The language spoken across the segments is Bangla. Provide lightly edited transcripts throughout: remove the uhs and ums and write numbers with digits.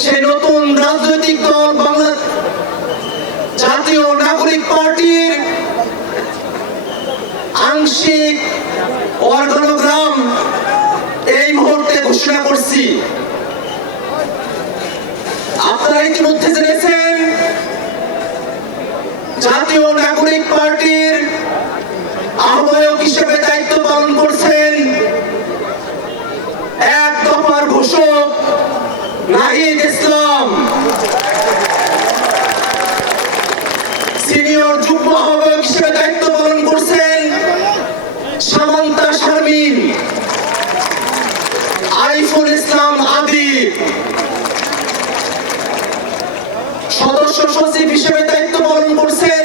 সেই নতুন রাজনৈতিক দল বাংলা জাতীয় নাগরিক পার্টির আংশিক অর্গানোগ্রাম এই মুহূর্তে ঘোষণা করছি। আপনারা ইতিমধ্যে জেনেছেন জাতীয় নাগরিক পার্টির আহ্বায়ক হিসেবে দায়িত্ব পালন করছেন এক দফার ঘোষক নাহিদ ইসলাম। সিনিয়র যুগ্ম আহ্বায়ক হিসেবে দায়িত্ব পালন করছেন সামান্তা শারমিন। আরিফুল ইসলাম আদিব সদস্য সচিব হিসেবে দায়িত্ব পালন করছেন।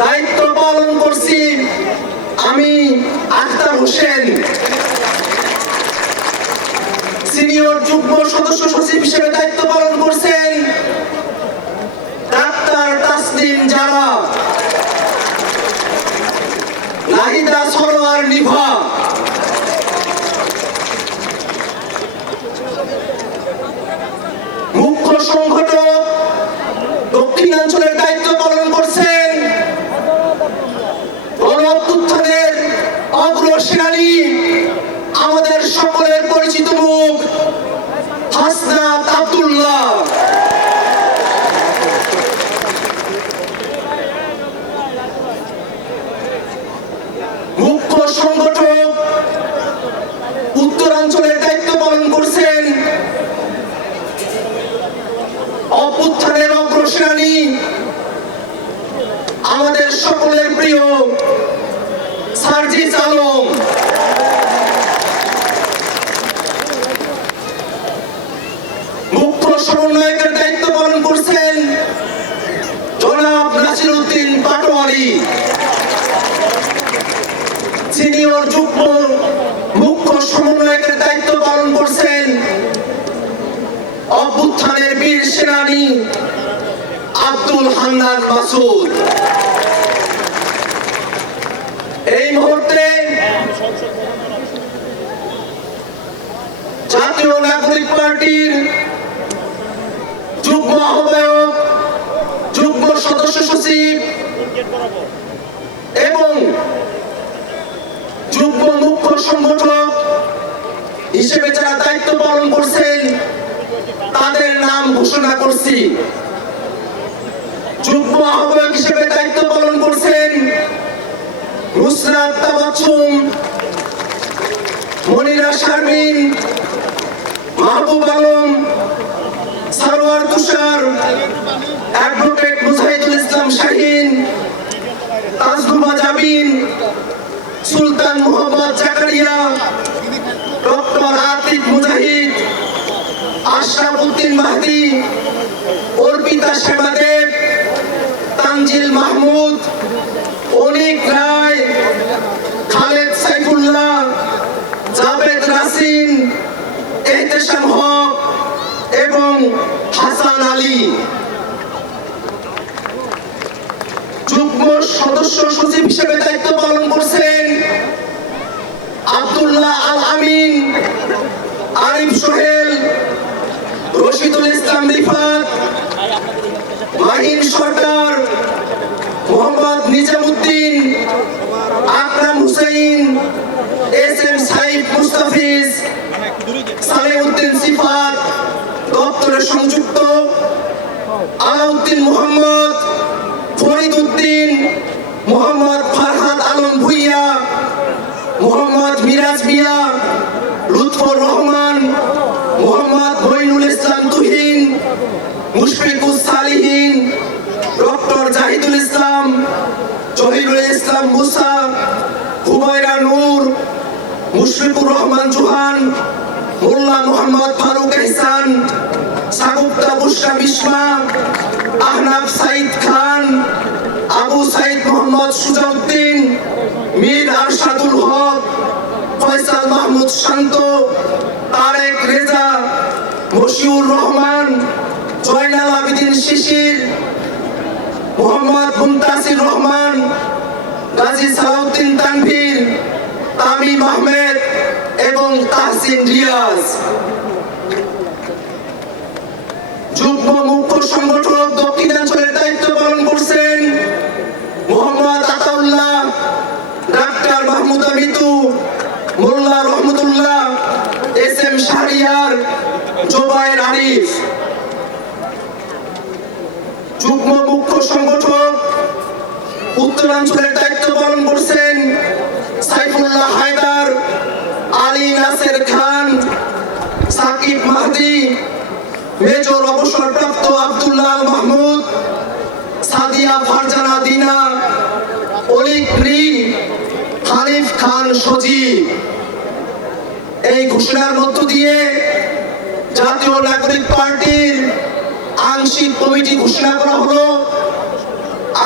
দায়িত্ব পালন করছি আমি আখতার হোসেন। সিনিয়র যুগ্ম সদস্য সচিব হিসেবে দায়িত্ব পালন করছেন ডাক্তার তাসলিম জারা। নাহিদা সরোয়ার নিভা। মুখ্য সংগঠক দক্ষিণাঞ্চলের দায়িত্ব পালন করছেন গণ-অভ্যুত্থানের অগ্রসেনানী আমাদের সকলের পরিচিত মুখ হাসনাত আব্দুল্লাহ। মুখ্য সংগঠক উত্তরাঞ্চলের দায়িত্ব পালন করছেন অভ্যুত্থানের অগ্রসেনানী আমাদের সকলের প্রিয় সার্জিস আলম। মুখ্য সমন্বয়কের দায়িত্ব পালন করছেন জনাব নাসির উদ্দিন পাটোয়ারি। সিনিয়র যুগ্ম মুখ্য সমন্বয়কের দায়িত্ব পালন করছেন অভ্যুত্থানের বীর সেনানী আব্দুল হান্নান মাসুদ। এই মুহূর্তে জাতীয় নাগরিক পার্টির যুগ্ম আহ্বায়ক, যুগ্ম সদস্য সচিব এবং যুগ্ম মুখ্য সংগঠক হিসেবে যারা দায়িত্ব পালন করছেন তাদের নাম ঘোষণা করছি। যুগ্ম আহ্বায়ক হিসেবে দায়িত্ব পালন করছেন নুসরাত তাবাচ্ছুম, মনিরা শারমিন, মাহবুব আলম, সারোয়ার তুষার, অ্যাডভোকেট মুজাহিদুল ইসলাম শাহীন, তাজরুবা জাবিন, সুলতান মোহাম্মদ জাকারিয়া, ডক্টর আতিক মুজাহিদ, আশরাফ উদ্দিন মাহদি, অর্পিতা সেবাদেব, তানজিল মাহমুদ, অনিক রায়, খালেদ সাইফুল্লাহ, জাবেদ রাসিন, এহতেশাম হক এবং হাসান আলী। যুগ্ম সদস্য সচিব হিসেবে দায়িত্ব পালন করছেন আব্দুল্লাহ আল আমিন, আরিফ সোহেল, রশিদুল ইসলাম রিফাত, মাহিন সরকার, মোহাম্মদ নিজামুদ্দিন, আকরাম হুসাইন, এস এম সাইফ মুস্তাফিজ, সালেউদ্দিন সিফাত, দপ্তরে সংযুক্ত আলাউদ্দিন মোহাম্মদ, ফরিদ উদ্দিন, মোহাম্মদ ফারহাদ আলম ভুইয়া, মোহাম্মদ মিরাজ মিয়া, লুৎফর রহমান, মোহাম্মদ মঈনুল ইসলাম তুহিন, মুশফিকুস সালিহিন, ডক্টর জাহিদুল ইসলাম, জহিরুল ইসলাম মুসা, হুমায়রা নূর, মুশফিকুর রহমান জুহান, মোল্লা মোহাম্মদ ফারুক এহসান, সাগুপ্তা বুশরা বিস্মা, আহনাফ সাইদ খান, আবু সাইদ মোহাম্মদ সুজাউদ্দিন, মীর আরশাদুল হক, ফয়সাল মাহমুদ শান্ত, তারেক রেজা, মশিউর রহমান, জয়নাল আবেদিন শিশির, মোহাম্মদ মুনতাসির রহমান, গাজী সালাউদ্দিন তানভীর, তামিম আহমেদ এবং তাহসিন রিয়াজ। সংগঠক দক্ষিণাঞ্চলের দায়িত্ব পালন করছেন মোহাম্মদ আতাউল্লাহ, ডাক্তার মাহমুদা মিতু, মোল্লা রহমতুল্লাহ, এস এম শাহরিয়ার, জোবায়ের আরিফ। যুগ্ম মুখ্য সংগঠক উত্তরাঞ্চলের দায়িত্ব পালন করছেন সাইফুল্লাহ হায়দার, আলী নাসের খান, সাকিব মাহদি, মেজর অবসরপ্রাপ্ত আব্দুল্লাহ মাহমুদ, সাদিয়া ফারজানা দিনা, অলিক রি, হানিফ খান সজীব। এই ঘোষণার মধ্য দিয়ে জাতীয় নাগরিক পার্টির আংশিক কমিটি ঘোষণা করা হলো।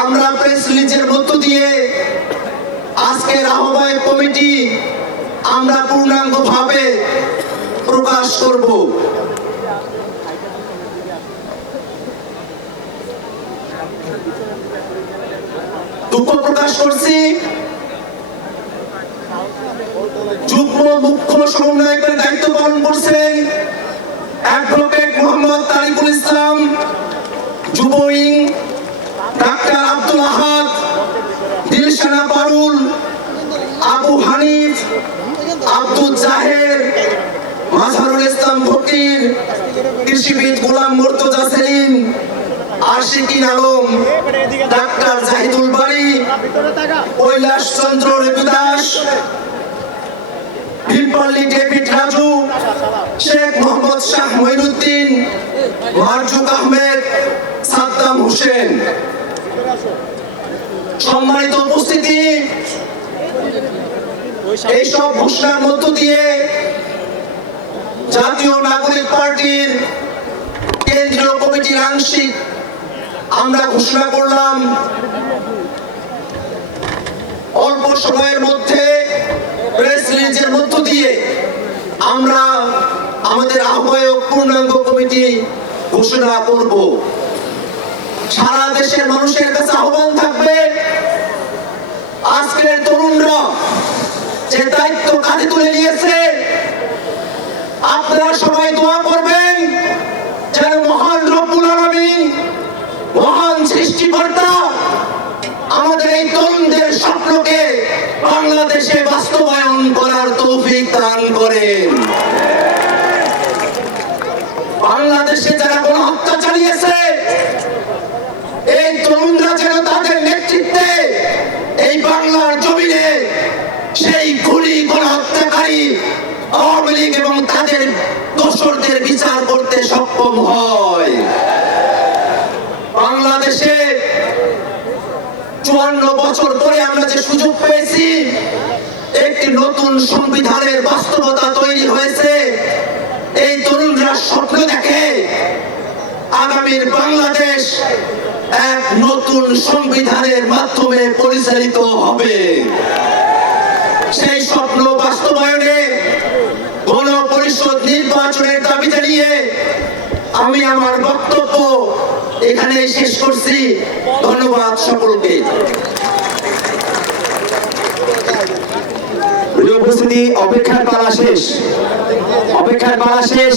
আমরা প্রেস রিলিজের মধ্য দিয়ে আজকের আহ্বায়ক কমিটি আমরা পূর্ণাঙ্গভাবে প্রকাশ করব। দুঃখ প্রকাশ করছি যুগ্ম মুখ্য সমন্বয়কের দায়িত্ব পালন করছেন অ্যাডভোকেট মোহাম্মদ তারিকুল ইসলাম, যুব উইং ডাক্তার আব্দুল আহাদ, দিলশানা পারুল, আবু হানিফ, আব্দুল জাহের, মাজহারুল ইসলাম ফকির, কৃষিবিদ গোলাম মুর্তজা সেলিম, আশিকিন আলম, ডাক্তার জাহিদুল বারী, কৈলাস চন্দ্র রেবিদাস, ভীমপল্লী ডেভিড রাজু, শেখ মোহাম্মদ শাহ মঈনুদ্দিন, মারজুক আহমেদ, সাদ্দাম হোসেন। সম্মানিত উপস্থিতি, এইসব ঘোষণার মধ্য দিয়ে জাতীয় নাগরিক পার্টির কেন্দ্রীয় কমিটির আংশিক আমরা ঘোষণা করলাম অল্প সময়ের মধ্যে প্রেস রিলিজের মধ্য দিয়ে আমরা আমাদের আহ্বায়ক পূর্ণাঙ্গ কমিটি ঘোষণা করব। সারা দেশের মানুষের কাছে আহ্বান থাকবে, আজকের তরুণরা যে দায়িত্ব কাঁধে তুলে নিয়েছে, আপনারা সবাই দোয়া করবেন যেন মহান রব্বুল আলামিন, মহান সৃষ্টিকর্তা আমাদের এই তরুণদের স্বপ্নকে বাংলাদেশে বাস্তবায়ন করার তৌফিক দান করেন। বাংলাদেশে যারা গণহত্যা চালিয়েছে, এই তরুণরা যেন তাদের নেতৃত্বে এই বাংলার জমিনে সেই খুনি গণহত্যাকারী আওয়ামী লীগ এবং তাদের দোসরদের বিচার করতে সক্ষম হয়। বাংলাদেশে 54 বছর পরে আমরা যে সুযোগ পেয়েছি, একটি নতুন সংবিধানের বাস্তবতা তৈরি হয়েছে। এই তরুণরা স্বপ্ন দেখে আগামীর বাংলাদেশ এক নতুন সংবিধানের মাধ্যমে পরিচালিত হবে। সেই স্বপ্ন বাস্তবায়নে গণপরিষদ নির্বাচনের দাবি জানিয়ে আমি আমার বক্তব্য এখানে শেষ করছি। ধন্যবাদ সকলকে। উপস্থিতি, অপেক্ষার পালা শেষ, অপেক্ষার পালা শেষ।